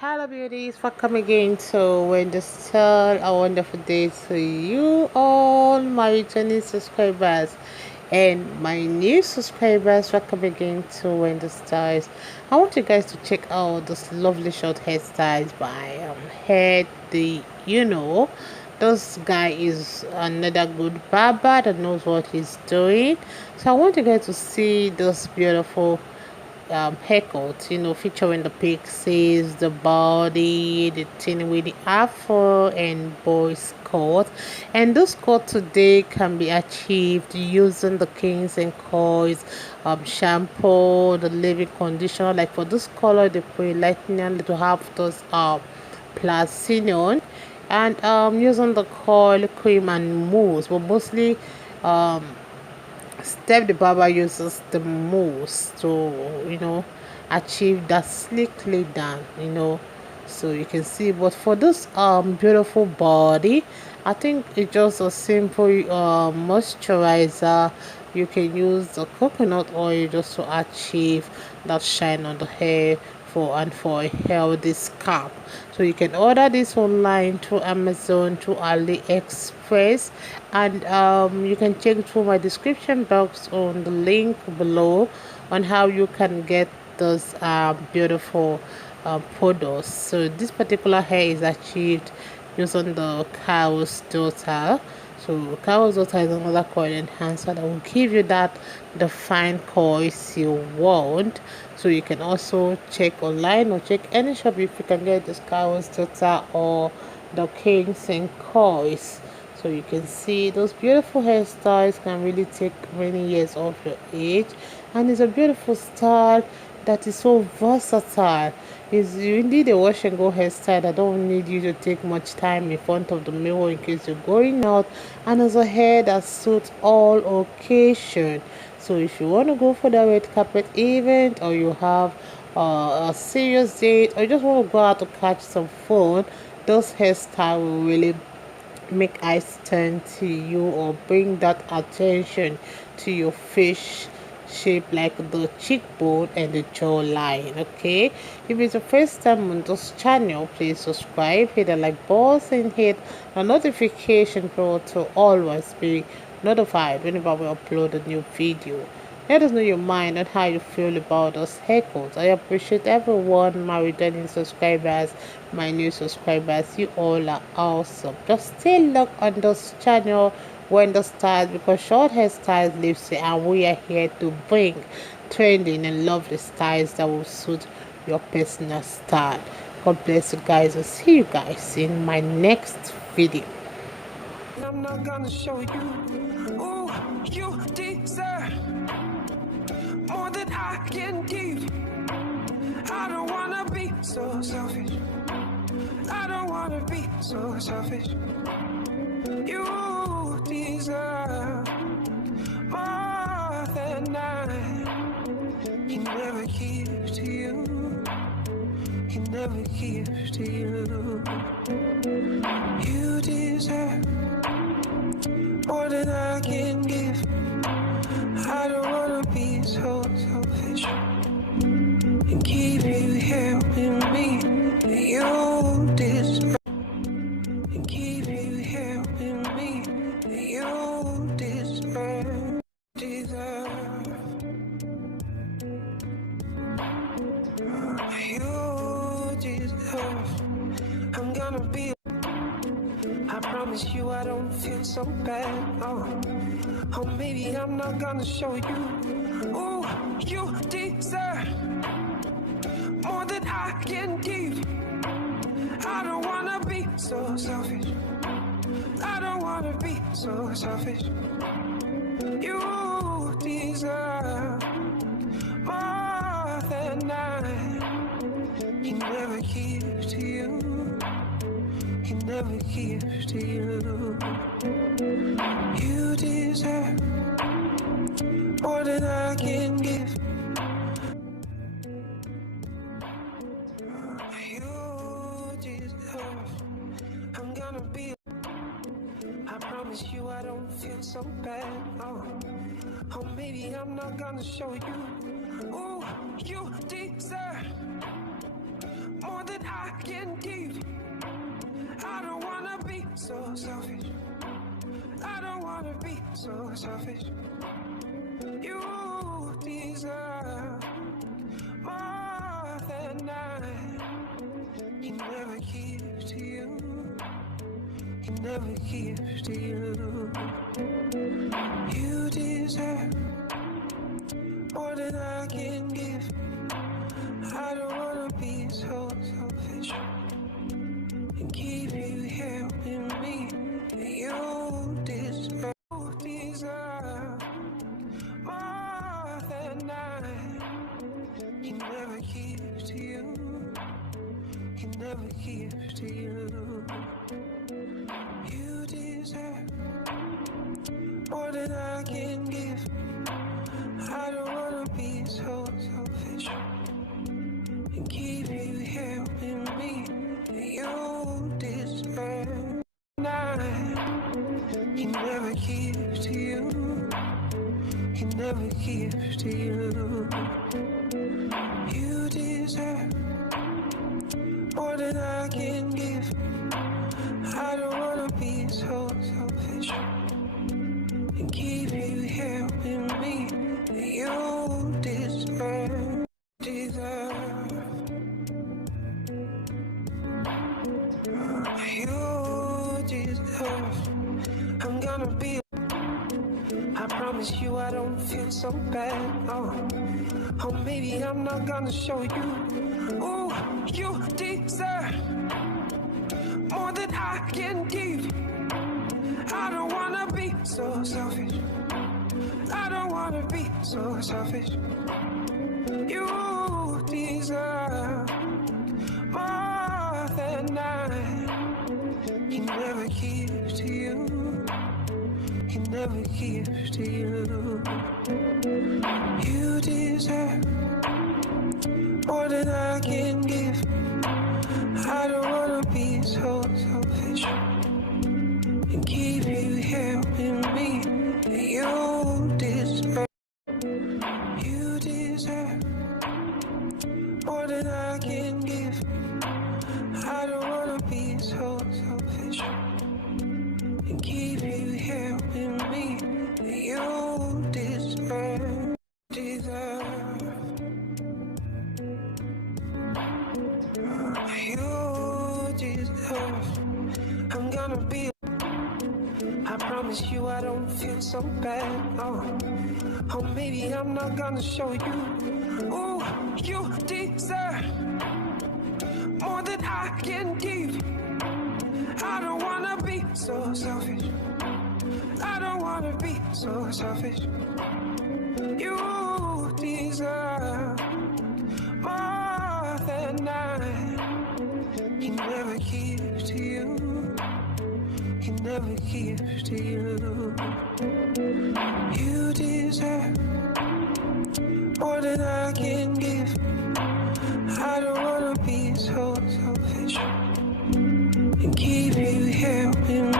Hello beauties, welcome again to Wendy Style. A wonderful day to you all my returning subscribers and my new subscribers. Welcome again to Wendy Styles. I want you guys to check out this lovely short hairstyles by Head the this guy is another good barber that knows what he's doing. So I want you guys to see this beautiful haircut, featuring the pixies, the body, the thing with the afro and boys cut. And this cut today can be achieved using the kings and coils shampoo, the leave-in conditioner. Like for this color, they put lightening to have those platinum, and using the coil, cream, and mousse, but mostly um Step the barber uses the mousse to achieve that slickly done, so you can see. But for this beautiful body, I think it's just a simple moisturizer. You can use the coconut oil just to achieve that shine on the hair for a healthy scalp. So you can order this online through Amazon, through AliExpress, and you can check through my description box on the link below on how you can get those beautiful products. So this particular hair is achieved using the cow's daughter. So cow's daughter is another coil enhancer that will give you that defined coils you want. So you can also check online or check any shop if you can get this cow's daughter or the kings and coils. So you can see those beautiful hairstyles can really take many years off your age, and it's a beautiful style that is so versatile. It's really the wash and go hairstyle that don't need you to take much time in front of the mirror in case you're going out, and it's a hair that suits all occasion. So if you want to go for the red carpet event, or you have a serious date, or you just want to go out to catch some fun, those hairstyle will really make eyes turn to you or bring that attention to your face shape, like the cheekbone and the jawline. Okay, if it's your first time on this channel, please subscribe, hit the like button, and hit the notification bell to always be notified whenever we upload a new video. Let us know your mind and how you feel about those haircuts. I appreciate everyone, my returning subscribers, my new subscribers. You all are awesome. Just stay locked on this channel when the styles, because short hairstyles lives here, and we are here to bring trending and lovely styles that will suit your personal style. God bless you guys. I'll see you guys in my next video. I'm not gonna show you. Ooh, you deserve more than I can give. I don't wanna be so selfish. I don't wanna be so selfish. You deserve more than I can never give to you. Can never give to you. You deserve more than I can give. I don't wanna be so selfish and keep you here with me. You deserve and keep you here with me. You deserve, deserve. You deserve. I'm gonna be. I promise you I don't feel so bad. Oh, maybe I'm not gonna show you. Ooh, you deserve more than I can give. I don't wanna be so selfish. I don't wanna be so selfish. You deserve more than I can never give to you. Can never give to you. You deserve more than I can give. You deserve. I'm gonna be. I promise you I don't feel so bad. Oh, maybe I'm not gonna show you. Ooh, you deserve more than I I can give. I don't wanna be so selfish. I don't wanna be so selfish. You deserve more than I can never give to you. Can never give to you. You deserve more than I can give. I don't wanna be so selfish and keep you here with me. You deserve more than I can never give to you. Can never give to you. You deserve more than I can give. I don't wanna be so selfish and keep you here with me. You deserve. I can never give to you. Can never give to you. You deserve more than I can give. I don't wanna be so selfish and keep you here with me. You deserve. You deserve. I'm gonna be. I promise you I don't feel so bad. Oh, maybe I'm not gonna show you. Ooh, you deserve more than I can give. I don't wanna be so selfish. I don't wanna be so selfish. You deserve more than I can never give to you. Can never give to you. You deserve more than I can give. I don't wanna be so selfish and keep you here with me. You deserve. You deserve more than I can give. I don't wanna be so selfish and keep you here with me. You deserve. You deserve. I'm gonna be. I promise you I don't feel so bad. Oh, maybe I'm not gonna show you. Ooh, you deserve more than I can give. I don't wanna be so selfish. I don't wanna be so selfish. You deserve more than I can never give to you. Can never give to you. You deserve more than I can give. I don't wanna be so selfish and keep you here with me.